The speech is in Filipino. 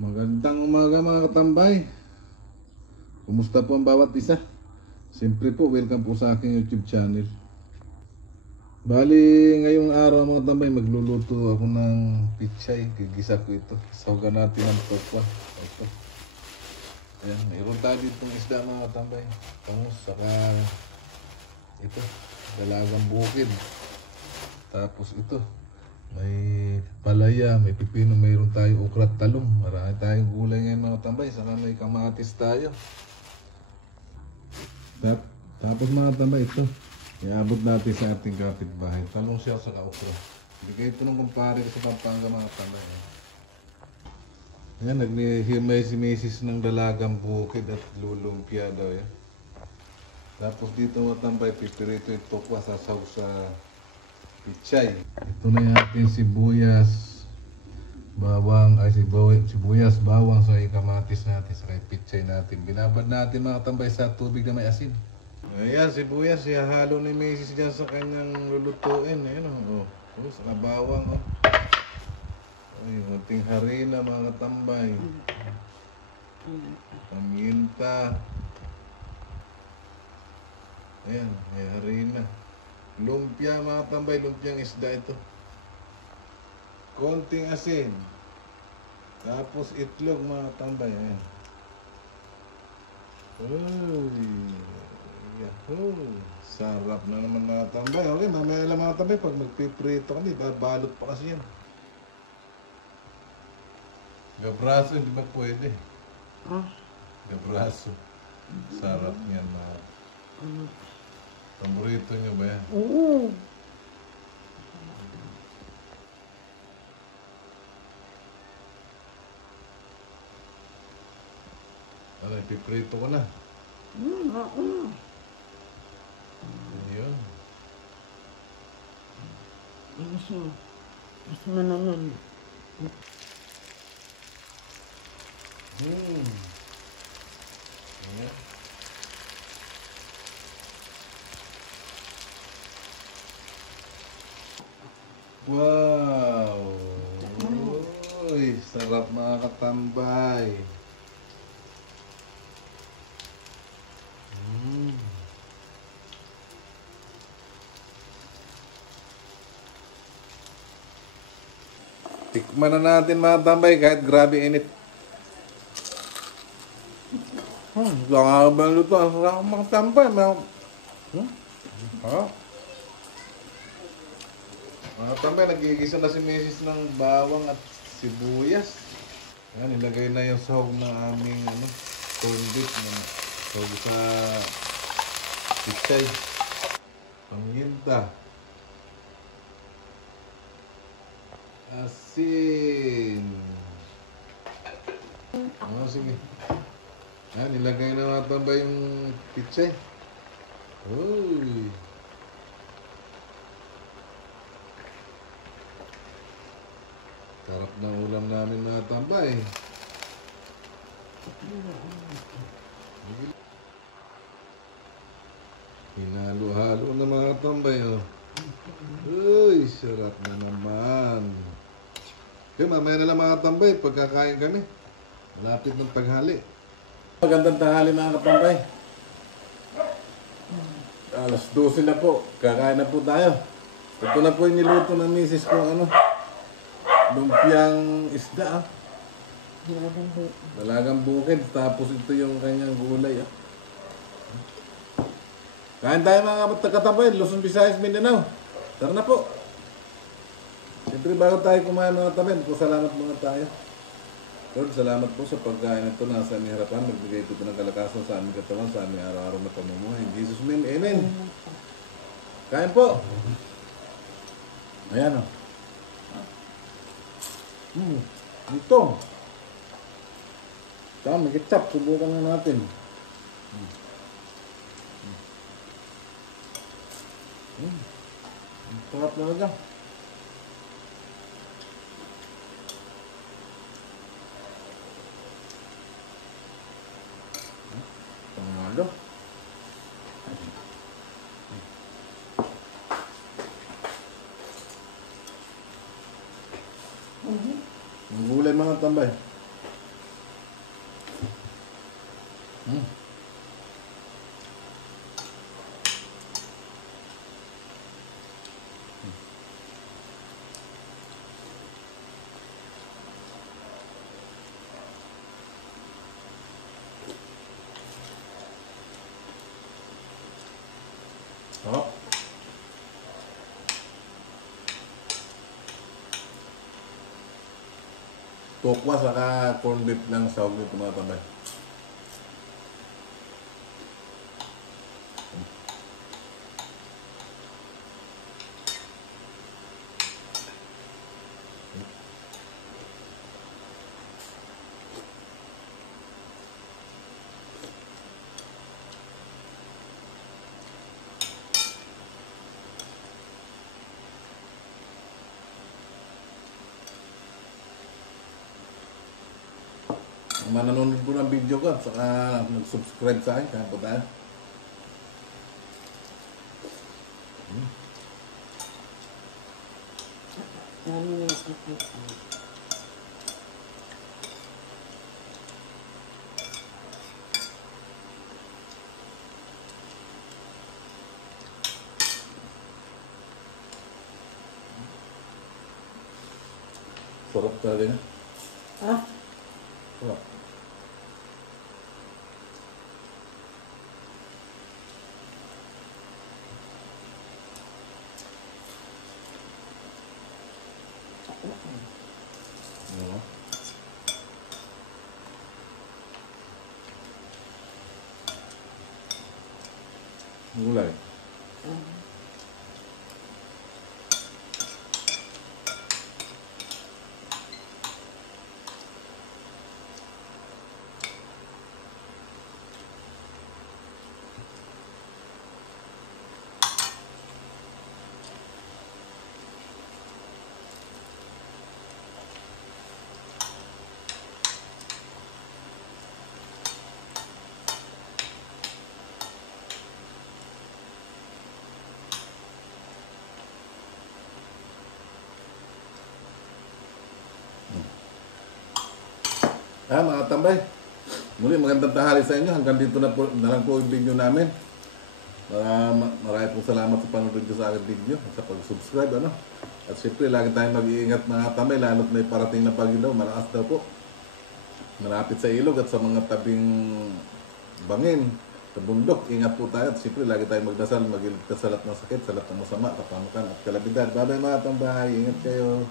Magandang umaga mga katambay. Kumusta po ang bawat isa? Siyempre po, welcome po sa aking YouTube channel. Bali, ngayong araw mga tambay, magluluto ako ng pichay. Gigisa ko ito. Sawagan natin ang tokwa. Ito. Ayan, mayroon tayo ditong isda mga katambay. Pangus, saka ito, dalagang bukid. Tapos ito, may palaya, may pipino, mayroon tayo okra at talong. Marami tayong gulay ngayon mga tambay. Saka may kamatis tayo. Tapos mga tambay, ito iabot natin sa ating kapitbahay. Talong siya sa okra. Bigay ito ng kumpare sa Pampanga mga tambay. Ayan, naghihimay si Mrs. ng dalagang bukid at lulumpia daw yan. Tapos dito mga tambay, pipirito ito ko sasaw sa pichay. Ito na yung ating sibuyas, bawang, sibuyas, bawang sa kamatis natin, sa pichay natin. Binabad natin mga tambay sa tubig na may asin. Ayan, sibuyas, ihahalo ni Mrs. dyan sa kanyang lulutuin. Ayan o, saka bawang o. Ay, munting harina mga tambay. Paminta. Ayan, may harina. Lumpia mga tambay, lumpiang isda ito. Konting asin. Tapos itlog mga tambay. Ayan. Uy, yahoo! Sarap na naman mga tambay. Okay, mamaya lang mga tambay pag magpiprito ka, babalot pa kasi yan. Gabraso, hindi ba pwede? Gabraso. Sarap yan mga. Paborito nyo ba yan? Oo. Ano, ipiprito ko na. Oo. Ayun. Mas mananan. Ayan. Wow! Uy, sarap mga katambay. Tikman na natin mga tambay kahit grabe init. Sarap ang luto. Sarap mga tambay. Mga tambay, nagigisa na si Mrs. ng bawang at sibuyas. Ayan, ilagay na yung sahog ng aming corned beef. Sahog sa pichay. Paminta. Asin. Sige. Ayan, ilagay na mga tambay yung pichay. Uy. Sarap ng ulam namin mga tambay. Hinalo-halo na mga tambay oh. Uy, sarap na naman. Okay, mamaya na lang mga tambay, pagkakain kami. Malapit ng taghali. Magandang tanghali mga katambay. Alas 12 na po, kakain na po tayo. Ito na po yung niluto ng misis ko, lumpiang isda. Dalagang bukid. Tapos ito yung kanyang gulay. Kain tayo mga katambay, Luzon, Visayas, Mindanao. Tara na po. Siyempre bago tayo kumain mga katambay, salamat mga tayo. Lord, salamat po sa pagkain ito na sa aming harapan. Magbigay ito ng kalakasan sa aming katawan, sa aming araw-araw na pamumuhay. In Jesus' name, amen. Kain po. Ayan o. Ito. Saka may ketchup. Subukan na natin. Sarap talaga. Panalo. Ang gulay mga tambay. Hmm. Oh. Tokwa saka corned beef lang sahog nito mga tambay. Ang mananonood po ng video ko at saka nag-subscribe sa akin, kaya po tayo. Dami yung sakit. Sarap talaga niya. Ah, Sarap. Oo. Gulay. Mga tambay, muli magandang tanghali sa inyo. Hanggang dito na lang po yung video namin. Marami pong salamat sa panonood nyo sa aking video at sa pag-subscribe. At siyempre, lagi tayong mag-iingat mga tambay, lalo't may parating na bagyo daw, malakas daw po. Malapit sa ilog at sa mga tabing bangin, sa bundok, ingat po tayo. At siyempre, lagi tayong magdasal, mag-iligtas sa lahat ng sakit, sa lahat ng masama, kapamukan at kalabidad. Bye-bye mga tambay, ingat kayo.